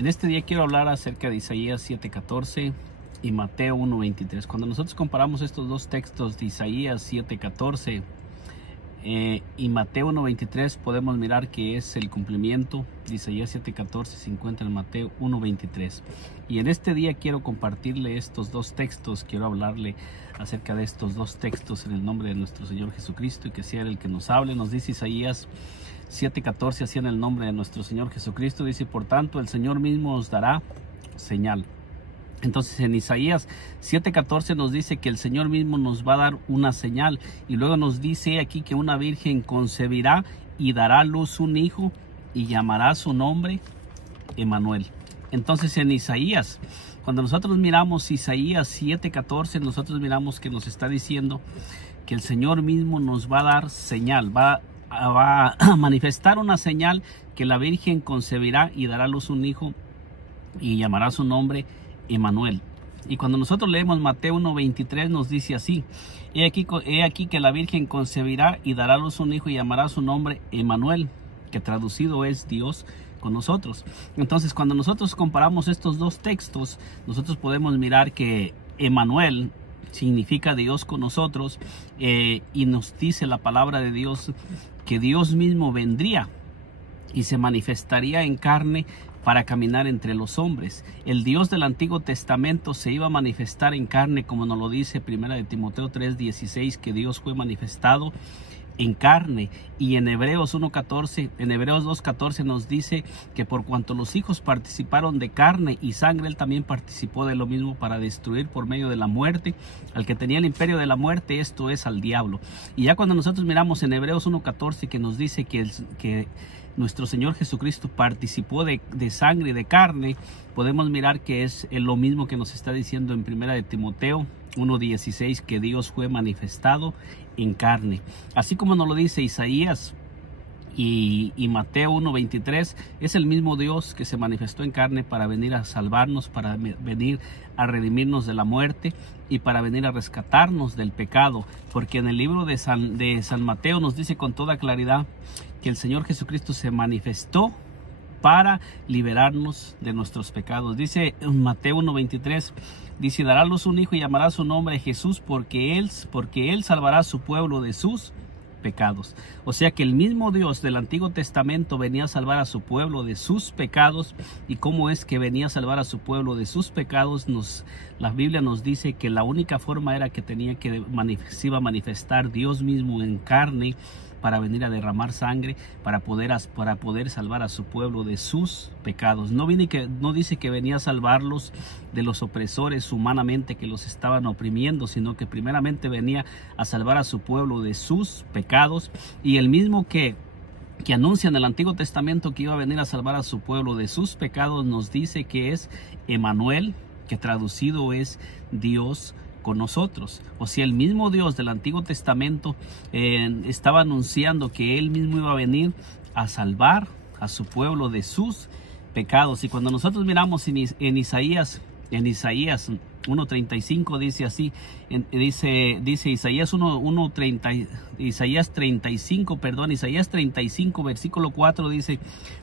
En este día quiero hablar acerca de Isaías 7:14 y Mateo 1:23. Cuando nosotros comparamos estos dos textos de Isaías 7:14 y Mateo 1:23, podemos mirar que es el cumplimiento de Isaías 7:14, se encuentra en Mateo 1:23. Y en este día quiero compartirle estos dos textos, quiero hablarle acerca de estos dos textos en el nombre de nuestro Señor Jesucristo, y que sea Él el que nos hable. Nos dice Isaías 7:14, así en el nombre de nuestro Señor Jesucristo, dice: por tanto el Señor mismo os dará señal. Entonces en Isaías 7:14 nos dice que el Señor mismo nos va a dar una señal, y luego nos dice aquí que una virgen concebirá y dará a luz un hijo y llamará su nombre Emmanuel. Entonces en Isaías, cuando nosotros miramos Isaías 7:14, nosotros miramos que nos está diciendo que el Señor mismo nos va a dar señal, va a manifestar una señal, que la virgen concebirá y dará a luz un hijo y llamará su nombre Emmanuel. Y cuando nosotros leemos Mateo 1:23, nos dice así: he aquí que la virgen concebirá y dará a luz un hijo y llamará su nombre Emmanuel, que traducido es Dios con nosotros. Entonces cuando nosotros comparamos estos dos textos, nosotros podemos mirar que Emmanuel significa Dios con nosotros, y nos dice la palabra de Dios que Dios mismo vendría y se manifestaría en carne para caminar entre los hombres. El Dios del Antiguo Testamento se iba a manifestar en carne, como nos lo dice 1 Timoteo 3:16, que Dios fue manifestado en carne. Y en Hebreos 2:14 nos dice que por cuanto los hijos participaron de carne y sangre, Él también participó de lo mismo para destruir por medio de la muerte al que tenía el imperio de la muerte, esto es, al diablo. Y ya cuando nosotros miramos en Hebreos 1:14, que nos dice que nuestro Señor Jesucristo participó de sangre y de carne, podemos mirar que es lo mismo que nos está diciendo en 1 Timoteo 1:16, que Dios fue manifestado en carne. Así como nos lo dice Isaías y Mateo 1:23, es el mismo Dios que se manifestó en carne para venir a salvarnos, para venir a redimirnos de la muerte y para venir a rescatarnos del pecado. Porque en el libro de San Mateo nos dice con toda claridad que el Señor Jesucristo se manifestó para liberarnos de nuestros pecados. Dice en Mateo 1:23, dice: dará a luz un hijo y llamará su nombre Jesús, porque él salvará a su pueblo de sus pecados. O sea que el mismo Dios del Antiguo Testamento venía a salvar a su pueblo de sus pecados. ¿Y cómo es que venía a salvar a su pueblo de sus pecados? La Biblia nos dice que la única forma era que se iba a manifestar Dios mismo en carne para venir a derramar sangre, para poder salvar a su pueblo de sus pecados. No dice que venía a salvarlos de los opresores humanamente que los estaban oprimiendo, sino que primeramente venía a salvar a su pueblo de sus pecados. Y el mismo que anuncia en el Antiguo Testamento que iba a venir a salvar a su pueblo de sus pecados, nos dice que es Emmanuel, que traducido es Dios con nosotros. O sea, el mismo Dios del Antiguo Testamento estaba anunciando que Él mismo iba a venir a salvar a su pueblo de sus pecados. Y cuando nosotros miramos en Isaías 1:35, dice así, dice Isaías 35, versículo 4, dice: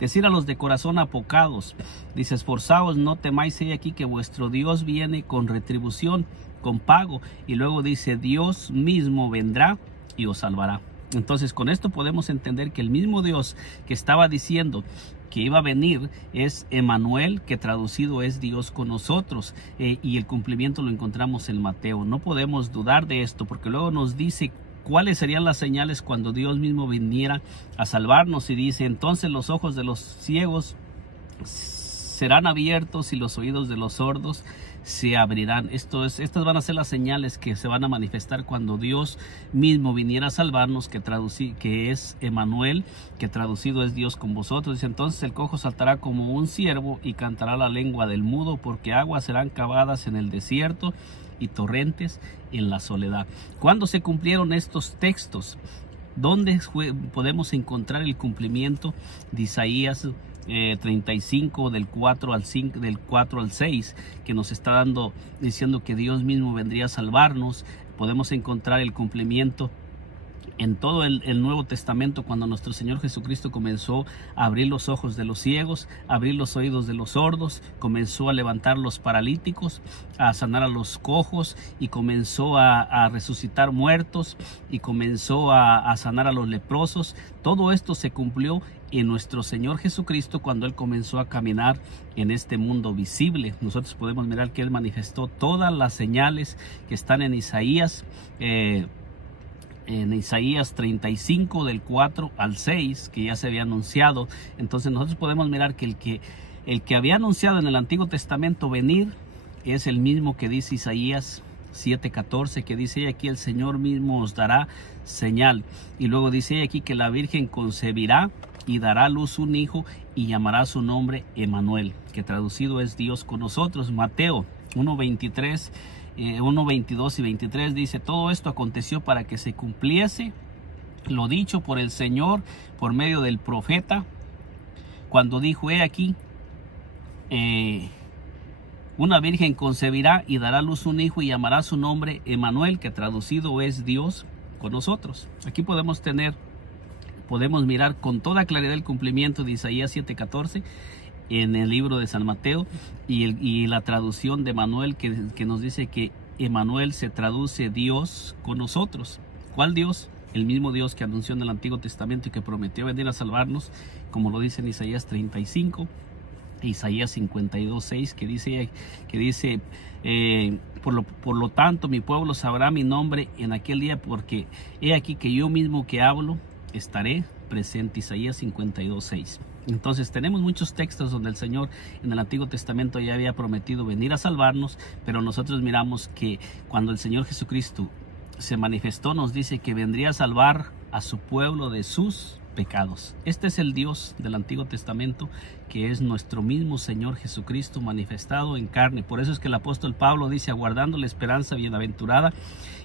decir a los de corazón apocados, dice: esforzaos, no temáis, he aquí que vuestro Dios viene con retribución, con pago. Y luego dice: Dios mismo vendrá y os salvará. Entonces con esto podemos entender que el mismo Dios que estaba diciendo que iba a venir es Emmanuel, que traducido es Dios con nosotros, y el cumplimiento lo encontramos en Mateo. No podemos dudar de esto, porque luego nos dice cuáles serían las señales cuando Dios mismo viniera a salvarnos, y dice: entonces los ojos de los ciegos serán abiertos y los oídos de los sordos se abrirán. Estas van a ser las señales que se van a manifestar cuando Dios mismo viniera a salvarnos, que es Emmanuel, que traducido es Dios con vosotros. Dice: entonces el cojo saltará como un ciervo y cantará la lengua del mudo, porque aguas serán cavadas en el desierto y torrentes en la soledad. ¿Cuándo se cumplieron estos textos? ¿Dónde podemos encontrar el cumplimiento de Isaías 35 del 4 al 6, que nos está diciendo que Dios mismo vendría a salvarnos? Podemos encontrar el cumplimiento en todo el Nuevo Testamento, cuando nuestro Señor Jesucristo comenzó a abrir los ojos de los ciegos, a abrir los oídos de los sordos, comenzó a levantar los paralíticos, a sanar a los cojos, y comenzó a resucitar muertos, y comenzó a sanar a los leprosos. Todo esto se cumplió en nuestro Señor Jesucristo cuando Él comenzó a caminar en este mundo visible. Nosotros podemos mirar que Él manifestó todas las señales que están en Isaías, en Isaías 35 del 4 al 6, que ya se había anunciado. Entonces nosotros podemos mirar que el que había anunciado en el Antiguo Testamento venir es el mismo que dice Isaías 7:14, que dice aquí: el Señor mismo os dará señal. Y luego dice aquí que la Virgen concebirá y dará a luz un hijo y llamará su nombre Emmanuel, que traducido es Dios con nosotros. Mateo 1:23, 1:22 y 23 dice: todo esto aconteció para que se cumpliese lo dicho por el Señor por medio del profeta, cuando dijo: he aquí, una virgen concebirá y dará a luz un hijo y llamará su nombre Emmanuel, que traducido es Dios con nosotros. Aquí podemos mirar con toda claridad el cumplimiento de Isaías 7:14 en el libro de San Mateo, y la traducción de Emmanuel, que nos dice que Emmanuel se traduce Dios con nosotros. ¿Cuál Dios? El mismo Dios que anunció en el Antiguo Testamento y que prometió venir a salvarnos, como lo dice en Isaías 35, Isaías 52:6, que dice por lo tanto mi pueblo sabrá mi nombre en aquel día, porque he aquí que yo mismo que hablo estaré presente. Isaías 52:6. Entonces tenemos muchos textos donde el Señor en el Antiguo Testamento ya había prometido venir a salvarnos, pero nosotros miramos que cuando el Señor Jesucristo se manifestó, nos dice que vendría a salvar a su pueblo de sus pecados. Este es el Dios del Antiguo Testamento, que es nuestro mismo Señor Jesucristo manifestado en carne. Por eso es que el apóstol Pablo dice: aguardando la esperanza bienaventurada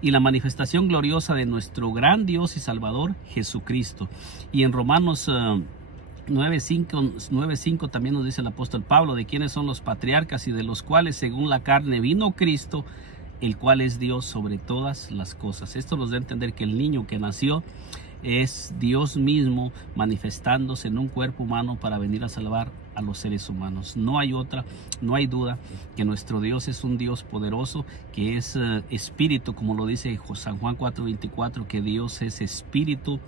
y la manifestación gloriosa de nuestro gran Dios y Salvador Jesucristo. Y en Romanos 9:5 también nos dice el apóstol Pablo de quiénes son los patriarcas, y de los cuales según la carne vino Cristo, el cual es Dios sobre todas las cosas. Esto nos da a entender que el niño que nació es Dios mismo manifestándose en un cuerpo humano para venir a salvar a los seres humanos. No hay duda que nuestro Dios es un Dios poderoso, que es espíritu, como lo dice San Juan 4:24, que Dios es espíritu,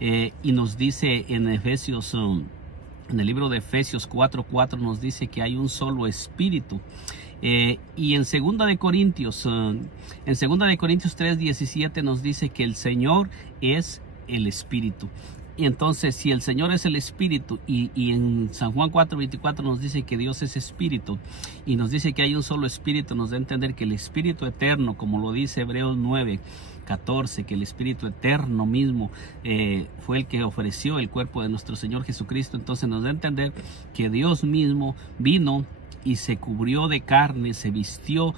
y nos dice en Efesios, en el libro de Efesios 4:4 nos dice que hay un solo espíritu. Y en 2 de Corintios 3:17 nos dice que el Señor es el Espíritu. Y entonces, si el Señor es el Espíritu, y en San Juan 4:24 nos dice que Dios es Espíritu, y nos dice que hay un solo Espíritu, nos da a entender que el Espíritu eterno, como lo dice Hebreos 9:14, que el Espíritu eterno mismo fue el que ofreció el cuerpo de nuestro Señor Jesucristo. Entonces nos da a entender que Dios mismo vino y se cubrió de carne, se vistió,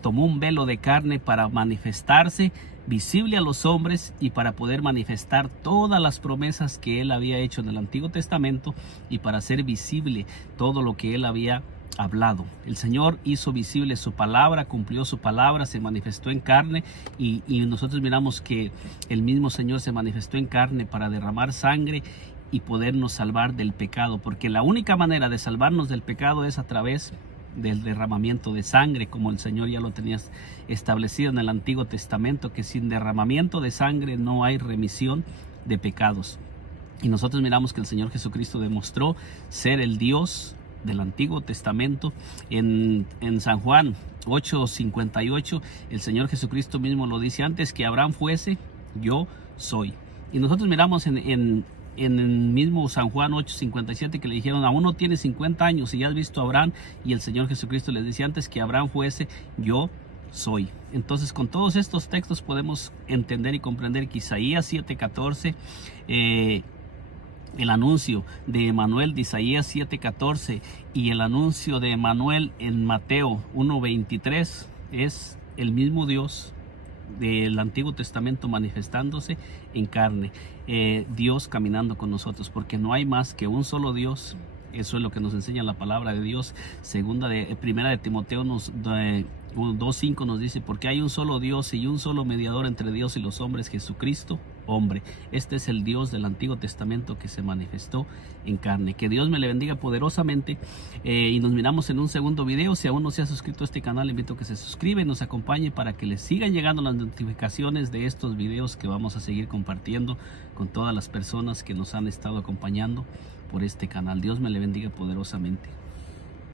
tomó un velo de carne para manifestarse visible a los hombres y para poder manifestar todas las promesas que Él había hecho en el Antiguo Testamento, y para hacer visible todo lo que Él había hablado. El Señor hizo visible su palabra, cumplió su palabra, se manifestó en carne, y nosotros miramos que el mismo Señor se manifestó en carne para derramar sangre y podernos salvar del pecado, porque la única manera de salvarnos del pecado es a través del derramamiento de sangre, como el Señor ya lo tenía establecido en el Antiguo Testamento, que sin derramamiento de sangre no hay remisión de pecados. Y nosotros miramos que el Señor Jesucristo demostró ser el Dios del Antiguo Testamento. En San Juan 8:58 el Señor Jesucristo mismo lo dice: antes que Abraham fuese, yo soy. Y nosotros miramos en el mismo San Juan 8:57 que le dijeron: aún no tienes 50 años y ya has visto a Abraham. Y el Señor Jesucristo les dice: antes que Abraham fuese, yo soy. Entonces, con todos estos textos podemos entender y comprender que Isaías 7:14, el anuncio de Emmanuel de Isaías 7:14 y el anuncio de Emmanuel en Mateo 1:23 es el mismo Dios del Antiguo Testamento manifestándose en carne, Dios caminando con nosotros, porque no hay más que un solo Dios. Eso es lo que nos enseña la palabra de Dios. Primera de Timoteo 2:5 nos dice: porque hay un solo Dios y un solo mediador entre Dios y los hombres, Jesucristo hombre. Este es el Dios del Antiguo Testamento que se manifestó en carne. Que Dios me le bendiga poderosamente, y nos miramos en un segundo video. Si aún no se ha suscrito a este canal, le invito a que se suscriba y nos acompañe para que les sigan llegando las notificaciones de estos videos que vamos a seguir compartiendo con todas las personas que nos han estado acompañando por este canal. Dios me le bendiga poderosamente.